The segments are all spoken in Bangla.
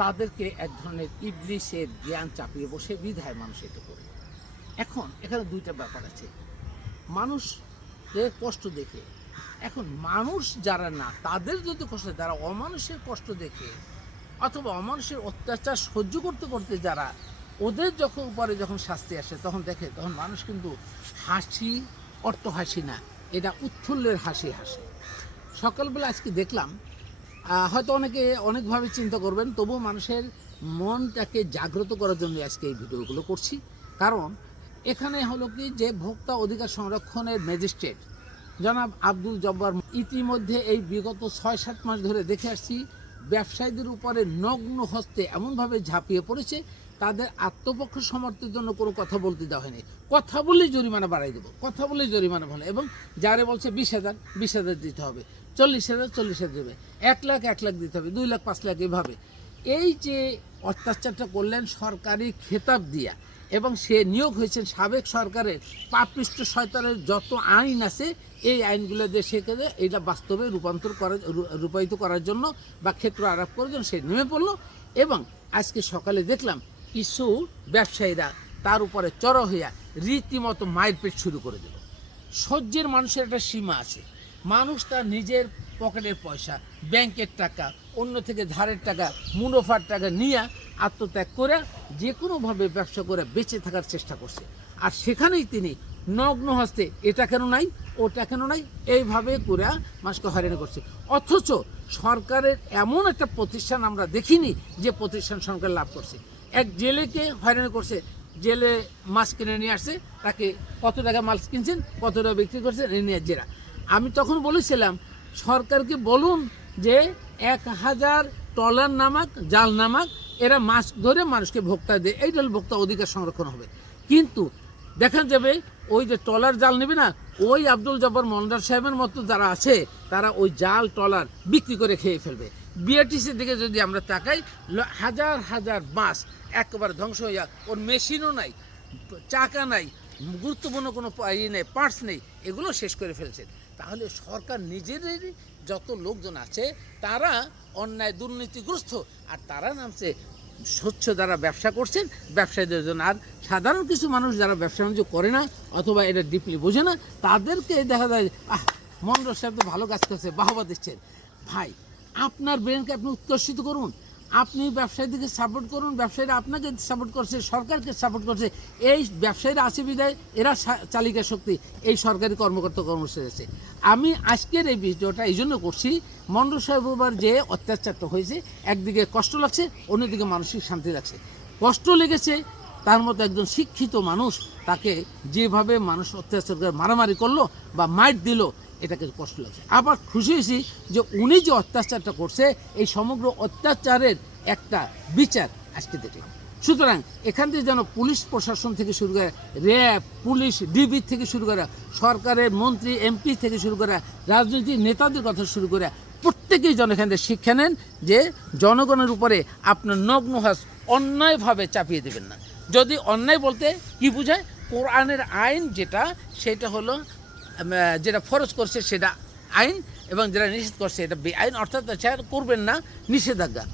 তাদেরকে এক ধরনের ইবলিসের জ্ঞান চাপিয়ে বসে বিধায় মানুষ এটা করে। এখন এখানে দুইটা ব্যাপার আছে। মানুষের কষ্ট দেখে, এখন মানুষ যারা না তাদের যদি কষ্ট, যারা অমানুষের কষ্ট দেখে অথবা অমানুষের অত্যাচার সহ্য করতে করতে যারা ওদের যখন উপরে যখন শাস্তি আসে তখন দেখে, তখন মানুষ কিন্তু হাসি অট্ট হাসি না, এটা উৎফুল্লের হাসি হাসে। সকালবেলা আজকে দেখলাম, হয়তো অনেকে অনেকভাবে চিন্তা করবেন, তবুও মানুষের মনটাকে জাগ্রত করার জন্য আজকে এই ভিডিওগুলো করছি। কারণ এখানে হলো কি যে ভোক্তা অধিকার সংরক্ষণের ম্যাজিস্ট্রেট জনাব আব্দুল জব্বার ইতিমধ্যে এই বিগত 6-7 মাস ধরে দেখে আসছি ব্যবসায়ীদের উপরে নগ্ন হস্তে এমনভাবে ঝাঁপিয়ে পড়েছে, তাদের আত্মপক্ষ সমর্থনের জন্য কোনো কথা বলতে দেওয়া হয়নি। কথা বললেই জরিমানা বাড়াই দেবো, কথা বললেই জরিমানা ভালো, এবং যারে বলছে 20,000 দিতে হবে, 40,000 দেবে, 1 লাখ দিতে হবে, 2 লাখ 5 লাখ এভাবে। এই যে অত্যাচারটা করলেন সরকারি খেতাব দিয়া, এবং সে নিয়োগ হয়েছেন সাবেক সরকারের পাপিষ্ট শয়তানের যত আইন আছে এই আইনগুলো দিয়ে সেখানে এইটা বাস্তবে রূপায়িত করার জন্য বা ক্ষেত্র আরোপ করার জন্য সে নেমে পড়লো। এবং আজকে সকালে দেখলাম কিছু ব্যবসায়ীরা তার উপরে চড়া হইয়া রীতিমতো মায়ের পেট শুরু করে দিল। সহ্যের মানুষের একটা সীমা আছে। মানুষ তার নিজের পকেটের পয়সা, ব্যাংকের টাকা, অন্য থেকে ধারের টাকা, মুনাফার টাকা নিয়ে আত্মত্যাগ করে যে কোনোভাবে ব্যবসা করে বেঁচে থাকার চেষ্টা করছে। আর সেখানেই তিনি নগ্ন হস্তে এটা কেন নাই, ওটা কেন নাই, এইভাবে করে মানুষকে হয়রানি করছে। অথচ সরকারের এমন একটা প্রতিষ্ঠান আমরা দেখিনি যে প্রতিষ্ঠান সরকার লাভ করছে। এক জেলেকে হয়রানি করছে, জেলে মাছ কিনে নিয়ে আসছে, তাকে কত টাকা মাছ কিনছেন, কত টাকা বিক্রি করছেন, এই নিয়ে জেরা। আমি তখন বলেছিলাম সরকারকে বলুন যে 1000 ট্রলার নামাক, জাল নামাক, এরা মাছ ধরে মানুষকে ভোক্তা দেয়, এইটা হল ভোক্তা অধিকার সংরক্ষণ হবে। কিন্তু দেখা যাবে ওই যে ট্রলার জাল নেবে না, ওই আব্দুল জব্বার মন্ডার সাহেবের মতো যারা আছে তারা ওই জাল ট্রলার বিক্রি করে খেয়ে ফেলবে। বিআরটিসির দিকে যদি আমরা তাকাই, হাজার মাছ একেবারে ধ্বংস হইয়া, ওর মেশিনও নাই, চাকা নাই, গুরুত্বপূর্ণ কোনো নেই, পার্টস নেই, এগুলো শেষ করে ফেলছে। তাহলে সরকার নিজেদের যত লোকজন আছে তারা অন্যায় দুর্নীতিগ্রস্ত, আর তারা নামছে স্বচ্ছ যারা ব্যবসা করছেন ব্যবসায়ীদের জন্য। আর সাধারণ কিছু মানুষ যারা ব্যবসা বাণিজ্য করে না অথবা এটা ডিপলি বোঝে না, তাদেরকে দেখা যায় মন্ডল সাহেব তো ভালো কাজ করছে, বাহবা দিচ্ছেন। ভাই, আপনার ব্রেনকে আপনি উৎকর্ষিত করুন, আপনি ব্যবসায়ীদেরকে সাপোর্ট করুন, ব্যবসায়ীরা আপনাকে সাপোর্ট করছে, সরকারকে সাপোর্ট করছে। এই ব্যবসায়ীরা আছে বিদায় এরা চালিকা শক্তি এই সরকারি কর্মকর্তা কর্মচারী আছে। আমি আজকের এই ভিডিওটা এই জন্য করছি, মন্ডল সাহেবের যে অত্যাচারটা হয়েছে একদিকে কষ্ট লাগছে, অন্যদিকে মানসিক শান্তি লাগছে। কষ্ট লেগেছে তার মতো একজন শিক্ষিত মানুষ, তাকে যেভাবে মানুষ অত্যাচার করে মারামারি করলো বা মাইট দিল, এটাকে কষ্ট লাগছে। আবার খুশি হয়েছি যে উনি যে অত্যাচারটা করছে এই সমগ্র অত্যাচারের একটা বিচার আজকে দেখলাম। সুতরাং এখান থেকে যেন পুলিশ প্রশাসন থেকে শুরু করে, র্যাব, পুলিশ, ডিবি থেকে শুরু করে, সরকারের মন্ত্রী এমপি থেকে শুরু করে, রাজনৈতিক নেতাদের কথা শুরু করে প্রত্যেকেই যেন এখান থেকে শিক্ষা নেন যে জনগণের উপরে আপনার নগ্ন হাস অন্যায়ভাবে চাপিয়ে দেবেন না। যদি অন্যায় বলতে কি বোঝায়, কোরআনের আইন যেটা সেটা হলো, যেটা ফরজ করছে সেটা আইন, এবং যেটা নিষেধ করছে এটা বেআইন, অর্থাৎ করবেন না নিষেধাজ্ঞা।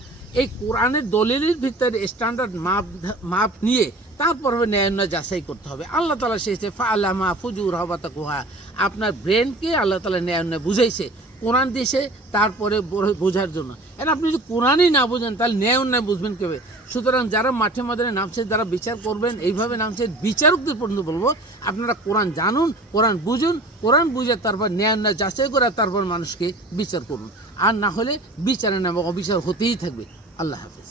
এই কোরআনের দলিলের ভিতরে স্ট্যান্ডার্ড মাপ নিয়ে তারপরে ন্যায় যাচাই করতে হবে। আল্লাহ তাআলা শেষে ফাআলামা ফুজুর হওয়া তাকুহা, আপনার ব্রেনকে আল্লাহ তাআলা ন্যায় বুঝাইছে কোরআন দিয়েছে তারপরে বোঝার জন্য। আর আপনি যদি কোরআনই না বুঝেন তাহলে ন্যায় বুঝবেন কেবে? সুতরাং যারা মাঠে ময়দানে নামছে, যারা বিচার করবেন এইভাবে নামছে, বিচারকদের পর্যন্ত বলবো আপনারা কোরআন জানুন, কোরআন বুঝুন, কোরআন বুঝে তারপর ন্যায় যাচাই করে তারপর মানুষকে বিচার করুন। আর না হলে বিচারে নামে অবিচার হতেই থাকবে। আল্লাহ হাফেজ।